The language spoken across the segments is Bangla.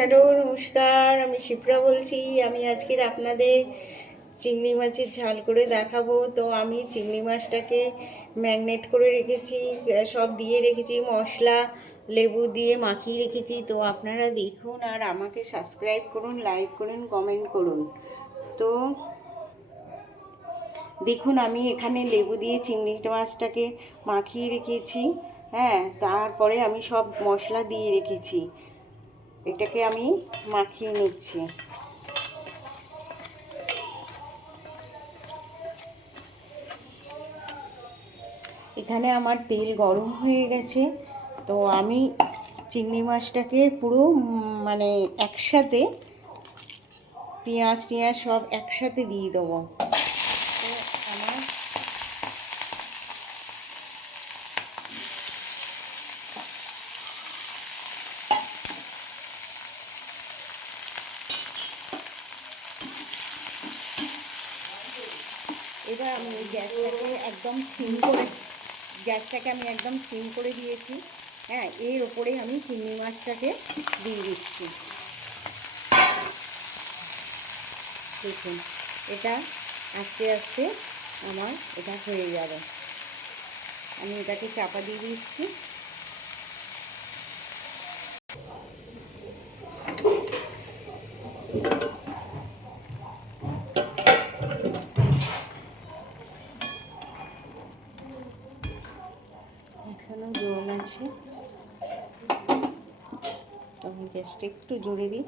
হ্যালো নমস্কার, আমি শিপ্রা বলছি। আমি আজকের আপনাদের চিংড়ি মাছের ঝাল করে দেখাবো। তো আমি চিংড়ি মাছটাকে ম্যাগনেট করে রেখেছি, সব দিয়ে রেখেছি, মশলা লেবু দিয়ে মাখিয়ে রেখেছি। তো আপনারা দেখুন আর আমাকে সাবস্ক্রাইব করুন, লাইক করুন, কমেন্ট করুন। তো দেখুন আমি এখানে লেবু দিয়ে চিংড়ি মাছটাকে মাখিয়ে রেখেছি। হ্যাঁ, তারপরে আমি সব মশলা দিয়ে রেখেছি, এটাকে আমি মাখিয়ে নিচ্ছি। এখানে আমার তেল গরম হয়ে গেছে। তো আমি চিংড়ি মাছটাকে পুরো মানে একসাথে পেঁয়াজ সব একসাথে দিয়ে দেবো। তো আমার এবার আমি গ্যাসটাকে আমি একদম সিম করে দিয়েছি। হ্যাঁ, এর ওপরে আমি চিংড়ি মাছটাকে দিয়ে দিচ্ছি। দেখুন, এটা আস্তে আস্তে আমার এটা হয়ে যাবে। আমি এটাকে চাপা দিয়ে দিচ্ছি। এখানেও জল আছে, তখন গ্যাসটা একটু জোরে দিই।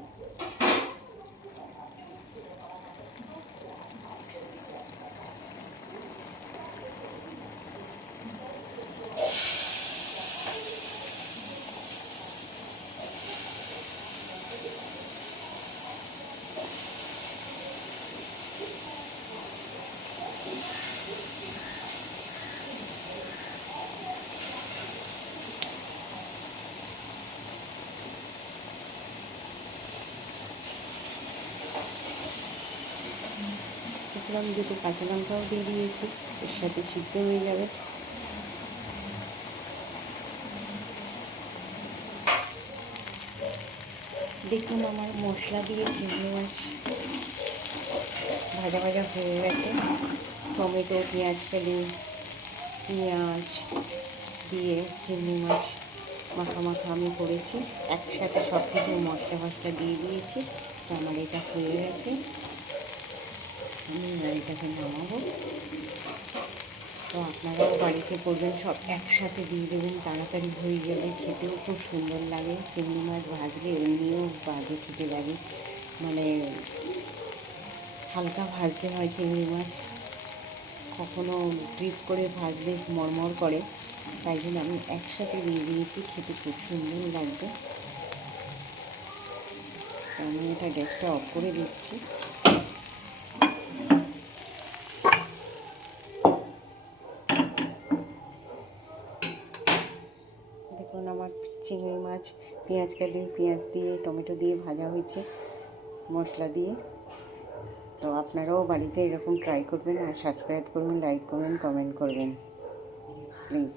দেখলাম দুটো কাঁচা লঙ্কাও দিয়ে দিয়েছি, এর সাথে সিদ্ধ হয়ে যাবে। দেখুন আমার মশলা দিয়ে চিংড়ি মাছ ভাজা ভাজা হয়ে গেছে। টমেটো, পেঁয়াজ দিয়ে চিংড়ি মাছ মাখা আমি করেছি। একসাথে সব কিছু মশলা দিয়ে দিয়েছি। তো আমার এটা হয়ে গেছে, আমি এটাকে নামাবো। তো আপনারাও বাড়িতে করবেন, সব একসাথে দিয়ে দেবেন, তাড়াতাড়ি হয়ে যাবে, খেতেও খুব সুন্দর লাগে। চিংড়ি মাছ ভাজলে এমনিও বাজে খেতে লাগে, মানে হালকা ভাজতে হয় চিংড়ি মাছ, কখনো ড্রিপ করে ভাজলে মরমর করে, তাই জন্য আমি একসাথে দিয়ে দিয়েছি, খেতে খুব সুন্দর লাগবে। আমি এটা গ্যাসটা অফ করে দিচ্ছি। দেখুন আমার চিংড়ি মাছ পেঁয়াজ দিয়ে টমেটো দিয়ে ভাজা হয়েছে মশলা দিয়ে। তো আপনারাও বাড়িতে এরকম ট্রাই করবেন, আর সাবস্ক্রাইব করবেন, লাইক করবেন, কমেন্ট করবেন প্লিজ।